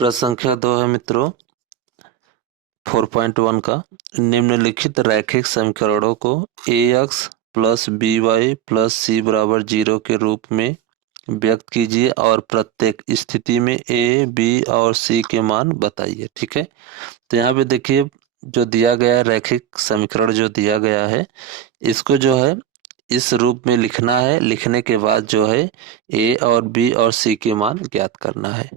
प्रश्न संख्या 2 है मित्रों 4.1 का। निम्नलिखित रैखिक समीकरणों को ax plus b y plus c बराबर 0 के रूप में व्यक्त कीजिए और प्रत्येक स्थिति में a, b और c के मान बताइए। ठीक है, तो यहाँ पे देखिए जो दिया गया है रैखिक समीकरण जो दिया गया है इसको जो है इस रूप में लिखना है। लिखने के बाद जो है a और b और c के मान ज्ञात करना है।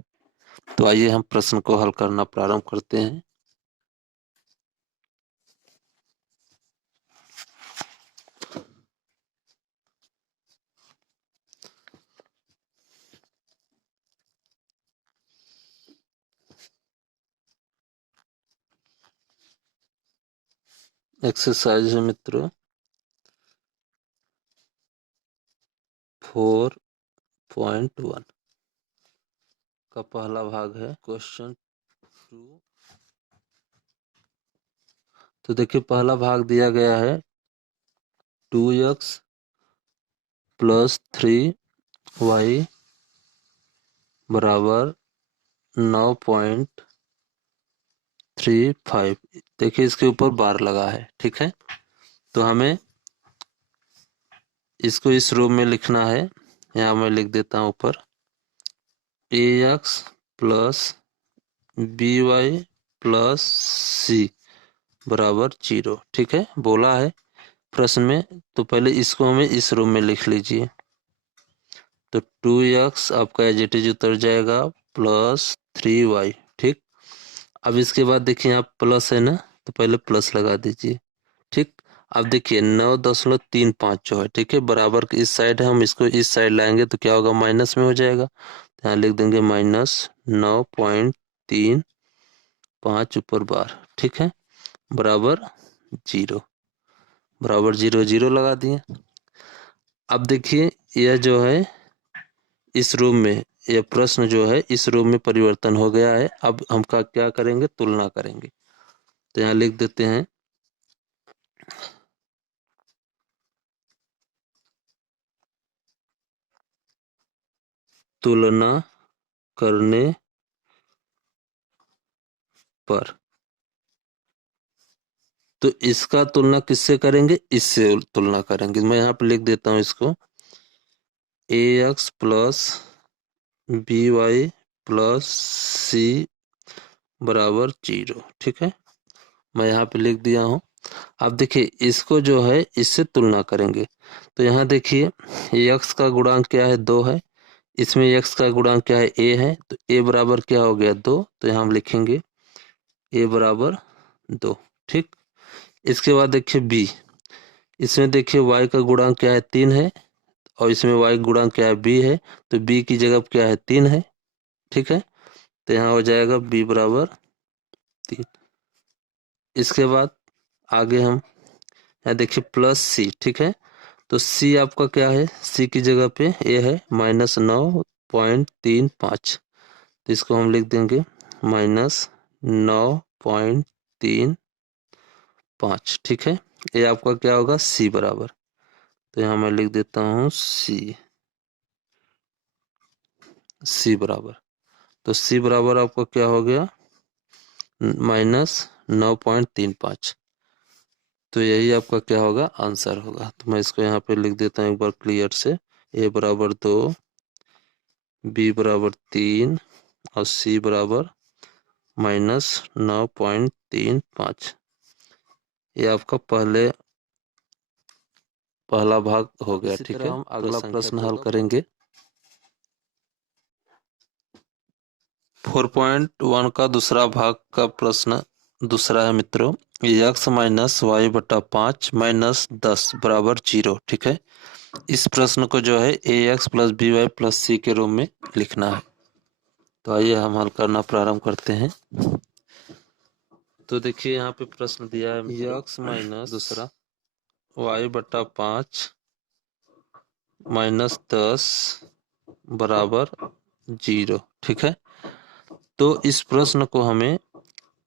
तो आइए हम प्रश्न को हल करना प्रारंभ करते हैं। एक्सरसाइज है मित्रों 4.1 का पहला भाग है क्वेश्चन 2। तो देखिए पहला भाग दिया गया है 2x प्लस 3y बराबर 9.35। देखिए इसके ऊपर बार लगा है। ठीक है, तो हमें इसको इस रूप में लिखना है। यहाँ मैं लिख देता हूँ ऊपर ax plus b y plus c बराबर 0। ठीक है, बोला है प्रश्न में, तो पहले इसको हमें इस रूप में लिख लीजिए। तो 2x आपका एज इट इज उतर जाएगा प्लस 3y। ठीक, अब इसके बाद देखिए यहाँ प्लस है ना, तो पहले प्लस लगा दीजिए। ठीक, अब देखिए 9.35 जो है, ठीक है, बराबर के इस साइड है, हम इसको इस साइड लाएंगे तो क्या होगा, माइनस में हो जाएगा। तो यहाँ लिख देंगे -9.35 ऊपर बार। ठीक है, बराबर 0, बराबर 0 0 लगा दिए। अब देखिए यह जो है इस रूप में, यह प्रश्न जो है इस रूप में परिवर्तन हो गया है। अब हम का क्या करेंगे, तुलना करेंगे। तो यहाँ लिख देते हैं तुलना करने पर। तो इसका तुलना किससे करेंगे, इससे तुलना करेंगे। मैं यहाँ पे लिख देता हूँ इसको ax plus b y plus c बराबर 0। ठीक है, मैं यहाँ पे लिख दिया हूँ। अब देखिए इसको जो है इससे तुलना करेंगे। तो यहाँ देखिए x का गुणांक क्या है, 2 है। इसमें x का गुणांक क्या है, a है। तो a बराबर क्या हो गया, 2। तो यहाँ हम लिखेंगे a बराबर 2। ठीक, इसके बाद देखिए b, इसमें देखिए y का गुणांक क्या है, 3 है। और इसमें y गुणांक क्या है, b है। तो b की जगह क्या है, 3 है। ठीक है, तो यहाँ हो जाएगा b बराबर 3। इसके बाद आगे हम यहाँ देखिए प्लस c। ठीक है, तो c आपका क्या है, c की जगह पे a है -9.35। तो इसको हम लिख देंगे -9.35। ठीक है, ये आपका क्या होगा, c बराबर। तो यहाँ मैं लिख देता हूँ c बराबर। तो c बराबर आपका क्या हो गया, -9.35। तो यही आपका क्या होगा, आंसर होगा। तो मैं इसको यहाँ पे लिख देता हूँ एक बार क्लियर से। a बराबर 2, b बराबर 3 और c बराबर -9.35। ये आपका पहला भाग हो गया। ठीक है, हम अगला प्रश्न हल करेंगे 4.1 का दूसरा भाग का प्रश्न दूसरा है मित्रों, x माइनस वाई बटा 5 माइनस 10 बराबर 0। ठीक है, इस प्रश्न को जो है ax plus b y plus c के रूप में लिखना है। तो आइए हम हल करना प्रारंभ करते हैं। तो देखिए यहाँ पे प्रश्न दिया है x माइनस दूसरा वाई बटा 5 माइनस 10 बराबर 0। ठीक है, तो इस प्रश्न को हमें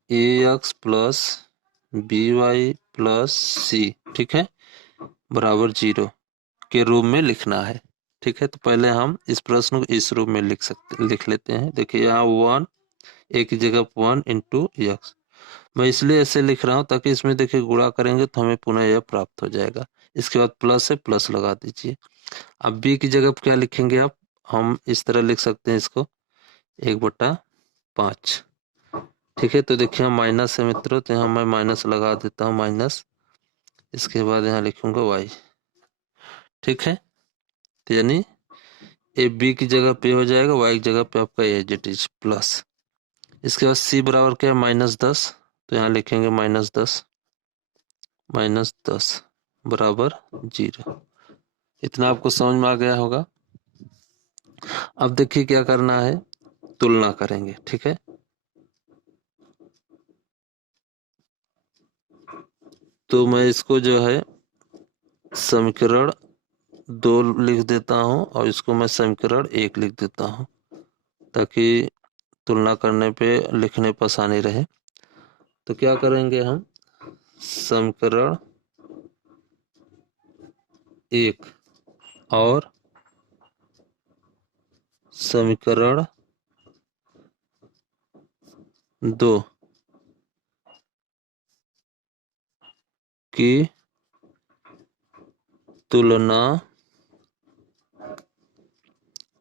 ax plus b y plus c, ठीक है, बराबर 0 के रूप में लिखना है। ठीक है, तो पहले हम इस प्रश्न को इस रूप में लिख लेते हैं। देखिए यहाँ 1, ए की जगह 1 इंटू यक्स। मैं इसलिए ऐसे लिख रहा हूँ ताकि इसमें देखिए गुणा करेंगे तो हमें पुनः यह प्राप्त हो जाएगा। इसके बाद प्लस है, प्लस लगा दीजिए। अब बी की जगह क्या लिखेंगे आप? हम इस तरह लिख सकते हैं इसको 1/5। ठीक है, तो देखिए हम माइनस है मित्रों, तो यहाँ मैं माइनस लगा देता हूँ, माइनस। इसके बाद यहाँ लिखूंगा y। ठीक है, तो यानी ए बी की जगह पे हो जाएगा, y की जगह पे आपका एज इट इज प्लस। इसके बाद c बराबर क्या है? -10। तो यहाँ लिखेंगे -10, -10 बराबर 0। इतना आपको समझ में आ गया होगा। अब देखिए क्या करना है, तुलना करेंगे। ठीक है, तो मैं इसको जो है समीकरण 2 लिख देता हूँ और इसको मैं समीकरण 1 लिख देता हूँ ताकि तुलना करने पे लिखने पर आसानी रहे। तो क्या करेंगे हम, समीकरण 1 और समीकरण 2 की तुलना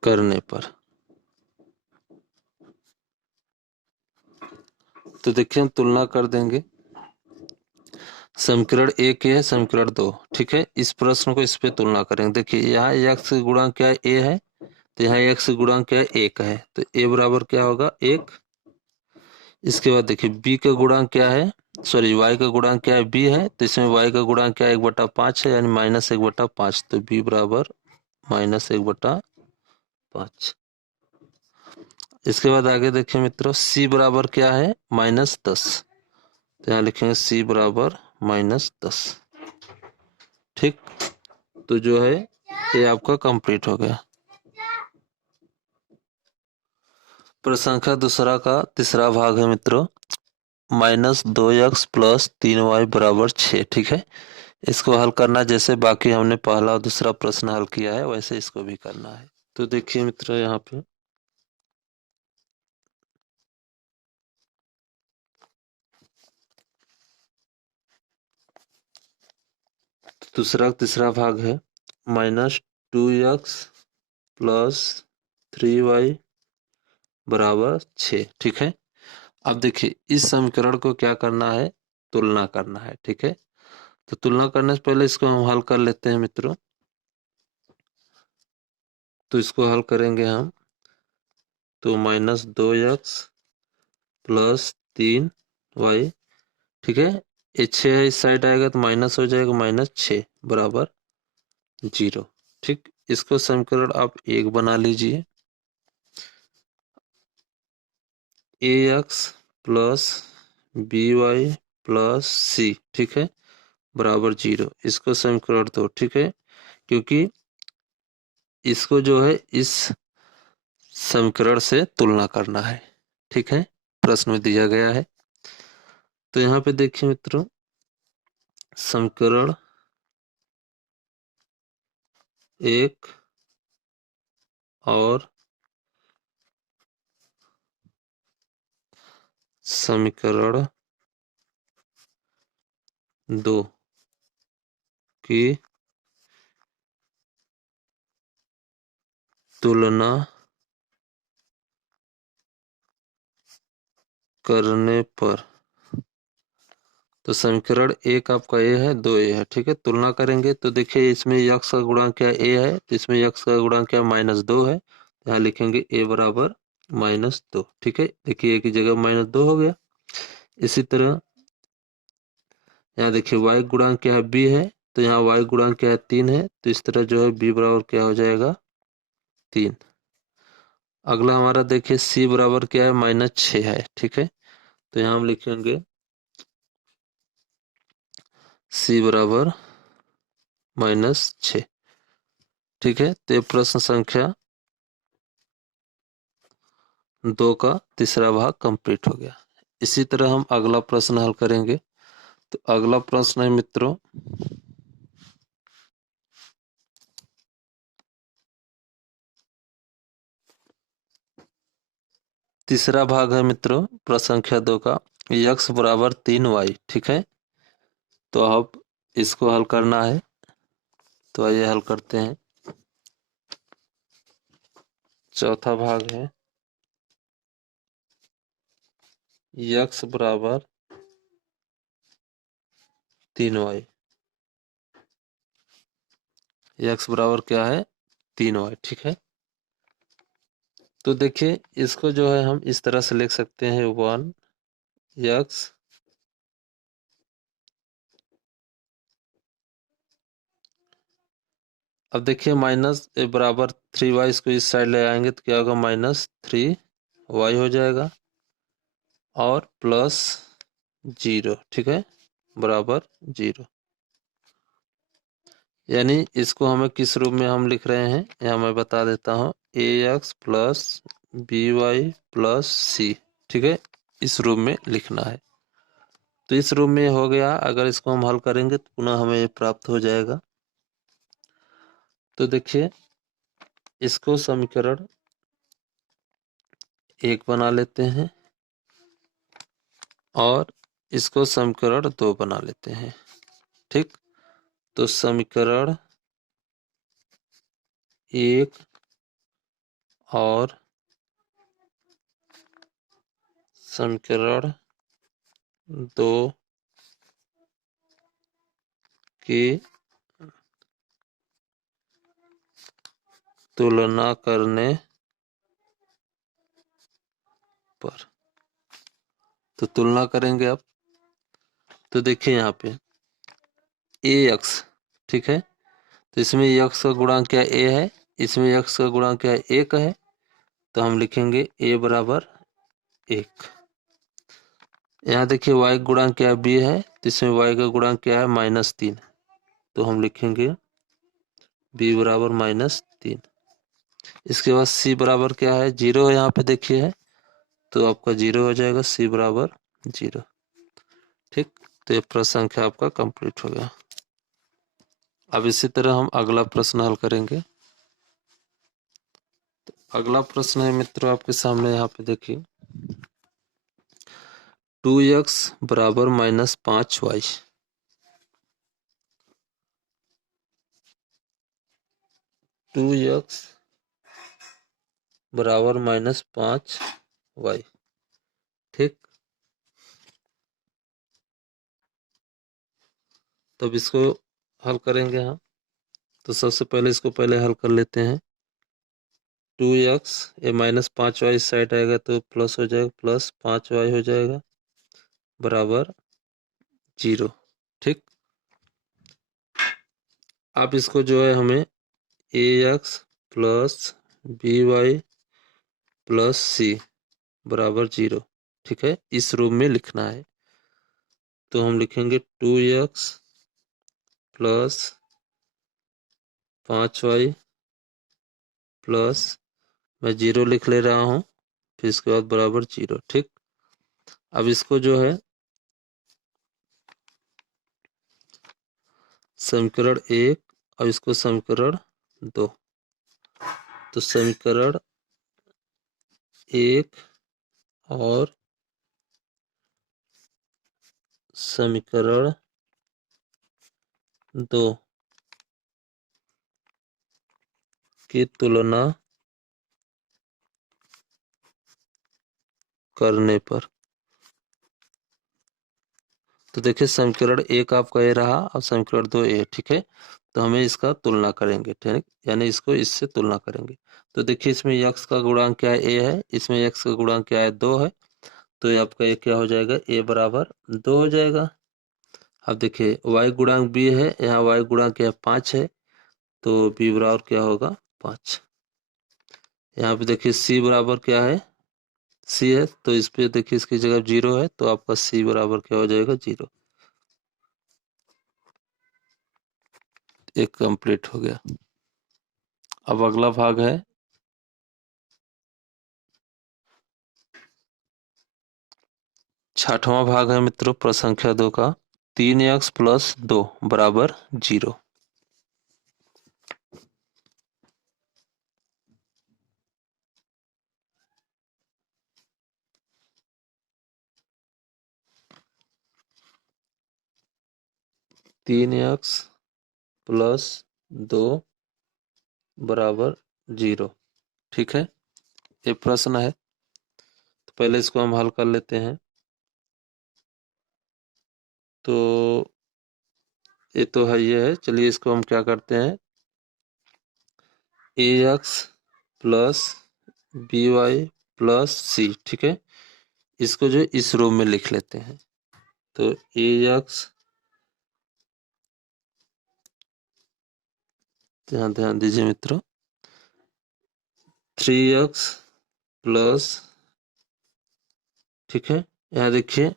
करने पर, तो देखिए हम तुलना कर देंगे। समीकरण 1 है, समीकरण 2। ठीक है, इस प्रश्न को इस पे तुलना करेंगे। देखिए यहाँ x गुणा क्या है? a है, तो यहाँ x गुणा क्या है? 1 है, तो a बराबर क्या होगा? 1। इसके बाद देखिए b का गुणांक क्या है, सॉरी y का गुणांक क्या है? b है, तो इसमें y का गुणांक क्या है? 1/5 है, यानी -1/5। तो b बराबर -1/5। इसके बाद आगे देखिए मित्रों, c बराबर क्या है? -10। तो यहाँ लिखेंगे c बराबर -10। ठीक, तो जो है ये आपका कंप्लीट हो गया। प्रश्न संख्या दूसरा का तीसरा भाग है मित्रों, -2x + 3y = 6। ठीक है, इसको हल करना जैसे बाकी हमने पहला और दूसरा प्रश्न हल किया है वैसे इसको भी करना है। तो देखिए मित्रों यहाँ पे दूसरा तीसरा भाग है, -2x + 3y = 6। ठीक है, अब देखिए इस समीकरण को क्या करना है? तुलना करना है। ठीक है, तो तुलना करने से पहले इसको हम हल कर लेते हैं मित्रों। तो इसको हल करेंगे हम, तो -2x + 3y। ठीक है, ये 6 इस साइड आएगा तो माइनस हो जाएगा, -6 बराबर 0। ठीक, इसको समीकरण आप 1 बना लीजिए। ax + by + c, ठीक है, बराबर 0। इसको समीकरण 2। ठीक है, क्योंकि इसको जो है इस समीकरण से तुलना करना है। ठीक है, प्रश्न में दिया गया है। तो यहाँ पे देखिए मित्रों, समीकरण 1 और समीकरण 2 की तुलना करने पर, तो समीकरण 1 आपका a है, 2 a है। ठीक है, तुलना करेंगे तो देखिए इसमें यक्स का गुणांक क्या है? a है, तो इसमें यक्स का गुणांक क्या है? -2 है। यहाँ लिखेंगे a बराबर -2। ठीक है, देखिए a की जगह -2 हो गया। इसी तरह यहाँ देखिए y गुणांक क्या है? b है, तो यहाँ y गुणांक क्या है? 3 है, तो इस तरह जो है b बराबर क्या हो जाएगा? 3। अगला हमारा देखिए c बराबर क्या है? -6 है। ठीक है, तो यहाँ हम लिखेंगे c बराबर -6। ठीक है, तो ये प्रश्न संख्या 2 का तीसरा भाग कंप्लीट हो गया। इसी तरह हम अगला प्रश्न हल करेंगे। तो अगला प्रश्न है मित्रों, तीसरा भाग है मित्रों प्रश्न संख्या 2 का, x बराबर 3y। ठीक है, तो अब इसको हल करना है, तो आइए हल करते हैं। चौथा भाग है x बराबर 3y। x बराबर क्या है, 3y। ठीक है, तो देखिए इसको जो है हम इस तरह से लिख सकते हैं 1x अब देखिए माइनस ए बराबर 3y, इसको इस साइड ले आएंगे तो क्या होगा, -3y हो जाएगा और प्लस 0। ठीक है, बराबर 0। यानी इसको हमें किस रूप में हम लिख रहे हैं, यहाँ मैं बता देता हूँ, ax plus by plus c। ठीक है, इस रूप में लिखना है। तो इस रूप में हो गया, अगर इसको हम हल करेंगे तो पुनः हमें ये प्राप्त हो जाएगा। तो देखिए इसको समीकरण 1 बना लेते हैं और इसको समीकरण 2 बना लेते हैं। ठीक, तो समीकरण 1 और समीकरण 2 की तुलना करने पर, तो तुलना करेंगे अब। तो देखिए यहाँ पे ax, ठीक है, तो इसमें x का गुणांक क्या a है, इसमें x का गुणांक क्या है 1 है, तो हम लिखेंगे a बराबर 1। यहाँ देखिए y गुणांक क्या है b है, तो इसमें y का गुणांक क्या है -3, तो हम लिखेंगे b बराबर -3। इसके बाद c बराबर क्या है 0, यहाँ पे देखिए है, तो आपका 0 हो जाएगा, c बराबर 0। ठीक, तो ये प्रश्न संख्या आपका कंप्लीट हो गया। अब इसी तरह हम अगला प्रश्न हल करेंगे। तो अगला प्रश्न है मित्रों आपके सामने, यहाँ पे देखिए 2x बराबर -5y। 2x बराबर -5y। ठीक, तब इसको हल करेंगे हम। तो सबसे पहले इसको पहले हल कर लेते हैं। 2x, ये -5y इस साइड आएगा तो प्लस हो जाएगा, +5y हो जाएगा बराबर 0। ठीक, अब इसको जो है हमें ax plus by plus c बराबर 0, ठीक है, इस रूप में लिखना है। तो हम लिखेंगे 2x प्लस 5y प्लस, मैं 0 लिख ले रहा हूँ, फिर इसके बाद बराबर 0। ठीक, अब इसको जो है समीकरण 1 और इसको समीकरण 2, तो समीकरण 1 और समीकरण 2 की तुलना करने पर, तो देखिए समीकरण 1 आपका ये रहा और समीकरण 2 ए। ठीक है, तो हमें इसका तुलना करेंगे, ठीक, यानी इसको इससे तुलना करेंगे। तो देखिए इसमें x का गुणांक क्या है a है, इसमें x का गुणांक क्या है 2 है, तो ये आपका ये क्या हो जाएगा, a बराबर 2 हो जाएगा। अब देखिए y गुणांक b है, यहाँ y गुणांक क्या है 5 है, तो b बराबर क्या होगा 5। यहाँ पे देखिए c बराबर क्या है, c है, तो इस पे देखिए इसकी जगह 0 है, तो आपका c बराबर क्या हो जाएगा 0। एक कंप्लीट हो गया। अब अगला भाग है 6वां भाग है मित्रों प्रश्न संख्या 2 का, 3x प्लस 2 बराबर 0। 3x प्लस 2 बराबर 0। ठीक है, ये प्रश्न है। तो पहले इसको हम हल कर लेते हैं। तो ये तो है, ये है। चलिए इसको हम क्या करते हैं, ax plus by plus c. ठीक है, इसको जो इस रूप में लिख लेते हैं। तो ax, ध्यान दीजिए मित्रों, 3x प्लस, ठीक है, यहाँ देखिए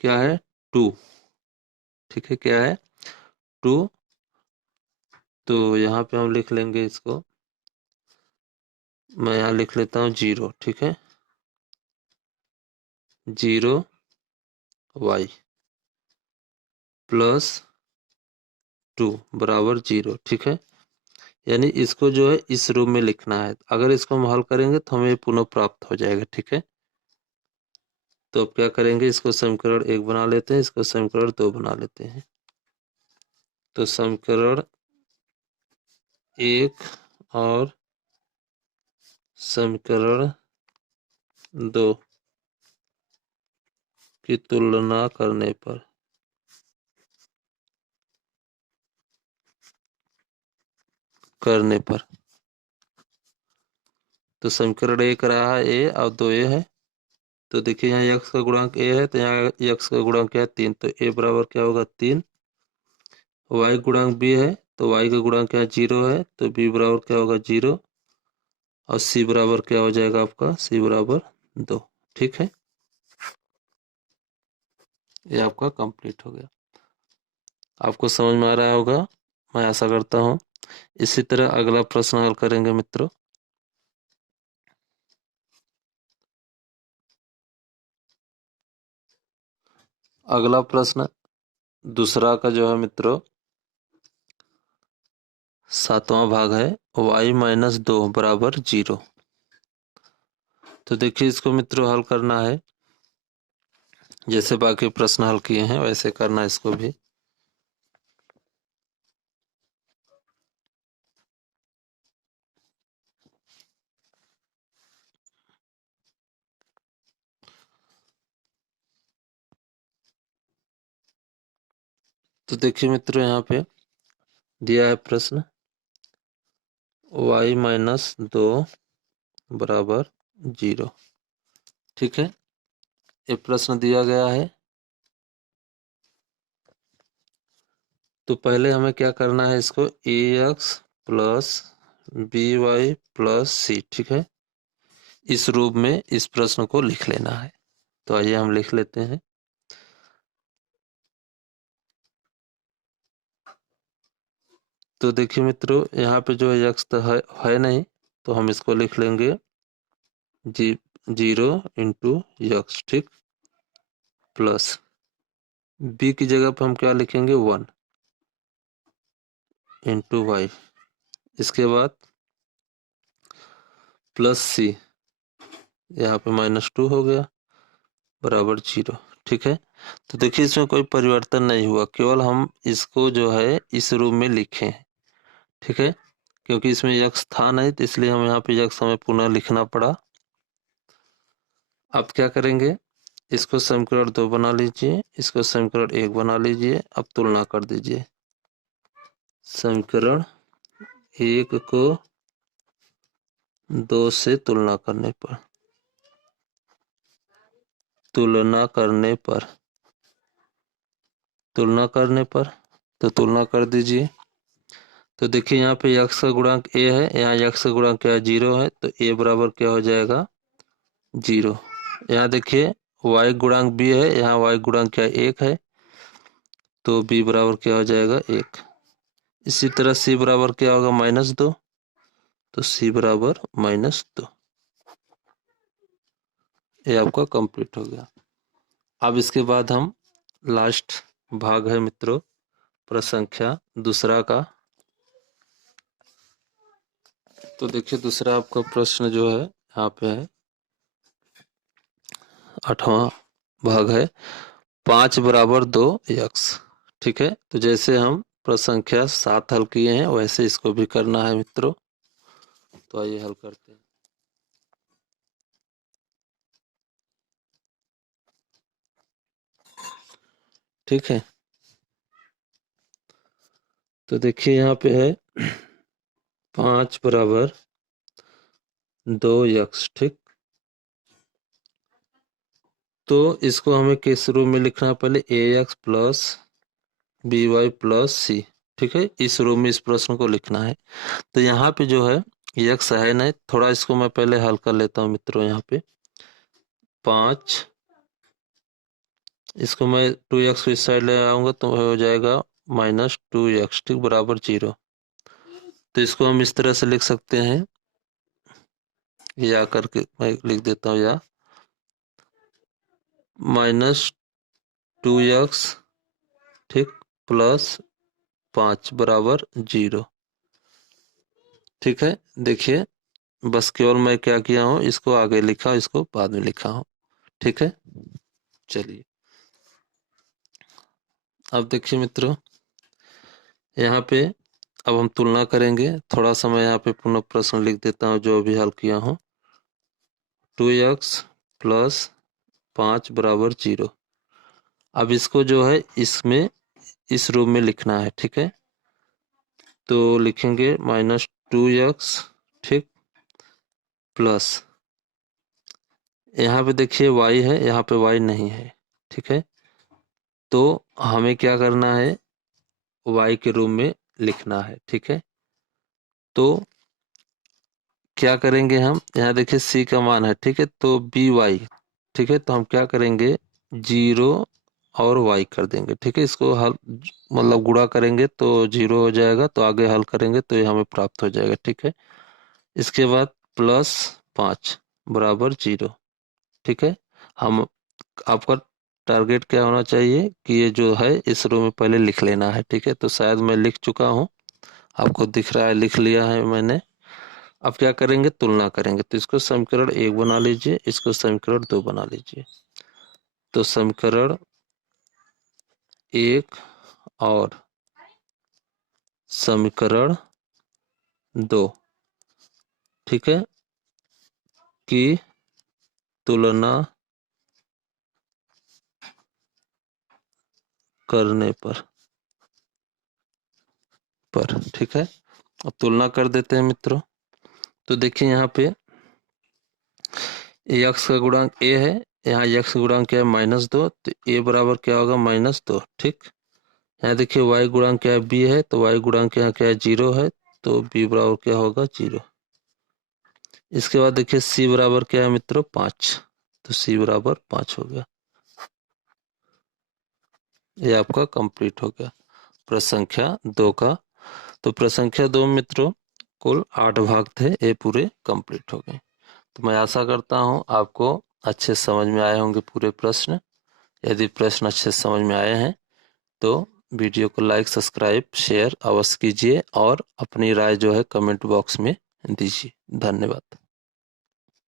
क्या है, 2। ठीक है, क्या है, 2। तो यहाँ पे हम लिख लेंगे इसको, मैं यहाँ लिख लेता हूँ 0। ठीक है, 0y प्लस 2 बराबर 0। ठीक है, यानी इसको जो है इस रूप में लिखना है। अगर इसको हम हल करेंगे तो हमें पुनः प्राप्त हो जाएगा। ठीक है, तो अब क्या करेंगे, इसको समीकरण 1 बना लेते हैं, इसको समीकरण 2 बना लेते हैं। तो समीकरण 1 और समीकरण 2 की तुलना करने पर तो समीकरण 1 रहा है a और 2 a है। तो देखिए यहाँ x का गुणांक a है, तो यहाँ x का गुणांक क्या है, 3। तो a बराबर क्या होगा, 3। y गुणांक b है, तो y का गुणांक क्या है, 0 है। तो b बराबर क्या होगा, 0। और c बराबर क्या हो जाएगा आपका, c बराबर 2। ठीक है, ये आपका कंप्लीट हो गया। आपको समझ में आ रहा होगा, मैं आशा करता हूँ। इसी तरह अगला प्रश्न हल करेंगे मित्रों। अगला प्रश्न दूसरा का जो है मित्रों, 7वां भाग है, y माइनस 2 बराबर 0। तो देखिए इसको मित्रों हल करना है, जैसे बाकी प्रश्न हल किए हैं वैसे करना है इसको भी। तो देखिए मित्रों, यहाँ पे दिया है प्रश्न, y माइनस 2 बराबर 0। ठीक है, ये प्रश्न दिया गया है। तो पहले हमें क्या करना है, इसको ax plus by plus c, ठीक है, इस रूप में इस प्रश्न को लिख लेना है। तो आइए हम लिख लेते हैं। तो देखिए मित्रों, यहाँ पे जो है x तो है नहीं, तो हम इसको लिख लेंगे 0 इंटू यक्स, ठीक, प्लस b की जगह पर हम क्या लिखेंगे, 1 इंटू वाई। इसके बाद प्लस सी, यहाँ पे -2 हो गया बराबर 0। ठीक है, तो देखिए इसमें कोई परिवर्तन नहीं हुआ, केवल हम इसको जो है इस रूप में लिखे हैं। ठीक है, क्योंकि इसमें यक्स था नहीं, तो इसलिए हम यहाँ पे यक्स हमें पुनः लिखना पड़ा। अब क्या करेंगे, इसको समीकरण 2 बना लीजिए, इसको समीकरण 1 बना लीजिए। अब तुलना कर दीजिए। समीकरण 1 को 2 से तुलना करने पर तुलना करने पर तो तुलना कर दीजिए। तो देखिए यहाँ पे यक्स का गुणांक a है, यहाँ यक्स का गुणांक क्या है, 0 है। तो a बराबर क्या हो जाएगा, 0। यहाँ देखिए y गुणांक b है, यहाँ y गुणांक क्या 1 है। तो b बराबर क्या हो जाएगा, 1। इसी तरह c बराबर क्या होगा, -2। तो c बराबर -2। ये आपका कंप्लीट हो गया। अब इसके बाद हम लास्ट भाग है मित्रों, प्रश्न संख्या दूसरा का। तो देखिए दूसरा आपका प्रश्न जो है यहाँ पे है, 8वां भाग है, 5 बराबर 2 यक्स। ठीक है, तो जैसे हम प्रश्न संख्या 7 हल किए हैं वैसे इसको भी करना है मित्रों। तो आइए हल करते हैं। ठीक है, तो देखिए यहाँ पे है 5 बराबर 2x। ठीक, तो इसको हमें किस रूप में लिखना है? पहले ax plus b y plus c. ठीक है, इस रूप में इस प्रश्न को लिखना है। तो यहाँ पे जो है x है नहीं, थोड़ा इसको मैं पहले हल कर लेता हूँ मित्रों। यहाँ पे 5, इसको मैं 2x को इस साइड ले आऊंगा तो हो जाएगा -2x। ठीक, बराबर 0। तो इसको हम इस तरह से लिख सकते हैं, या करके मैं लिख देता हूँ, या -2x, ठीक, प्लस 5 बराबर 0। ठीक है, देखिए बस केवल मैं क्या किया हूँ, इसको आगे लिखा, इसको बाद में लिखा हूँ। ठीक है, चलिए अब देखिए मित्रों, यहाँ पे अब हम तुलना करेंगे। थोड़ा सा मैं यहाँ पे पुनः प्रश्न लिख देता हूँ जो भी हल किया हूँ। 2x प्लस 5 बराबर 0। अब इसको जो है इसमें इस रूप में लिखना है। ठीक है, तो लिखेंगे -2x, ठीक, प्लस यहाँ पे देखिए y है, यहाँ पे y नहीं है। ठीक है, तो हमें क्या करना है, y के रूप में लिखना है। ठीक है, तो क्या करेंगे हम, यहाँ देखिए c का मान है। ठीक है, तो by, ठीक है, तो हम क्या करेंगे, 0 और y कर देंगे। ठीक है, इसको हल मतलब गुणा करेंगे तो 0 हो जाएगा, तो आगे हल करेंगे तो ये हमें प्राप्त हो जाएगा। ठीक है, इसके बाद प्लस 5 बराबर 0। ठीक है, हम आपका टारगेट क्या होना चाहिए कि ये जो है इस रो में पहले लिख लेना है। ठीक है, तो शायद मैं लिख चुका हूँ, आपको दिख रहा है, लिख लिया है मैंने। अब क्या करेंगे, तुलना करेंगे। तो इसको समीकरण 1 बना लीजिए, इसको समीकरण 2 बना लीजिए। तो समीकरण 1 और समीकरण 2, ठीक है, की तुलना करने पर ठीक है, अब तुलना कर देते हैं मित्रों। तो देखिए यहाँ पे x का गुणांक a है, यहाँ x का गुणांक क्या है, -2, तो a बराबर क्या होगा, -2। ठीक, यहाँ देखिए y गुणांक क्या है, b है, तो y गुणांक यहाँ क्या है, 0 है, तो b बराबर क्या होगा, 0। इसके बाद देखिए c बराबर क्या है मित्रों, 5, तो c बराबर 5 हो गया। ये आपका कंप्लीट हो गया प्रश्न संख्या 2 का। तो प्रश्न संख्या 2 मित्रों कुल 8 भाग थे, ये पूरे कंप्लीट हो गए। तो मैं आशा करता हूँ आपको अच्छे समझ में आए होंगे पूरे प्रश्न। यदि प्रश्न अच्छे समझ में आए हैं तो वीडियो को लाइक, सब्सक्राइब, शेयर अवश्य कीजिए और अपनी राय जो है कमेंट बॉक्स में दीजिए। धन्यवाद।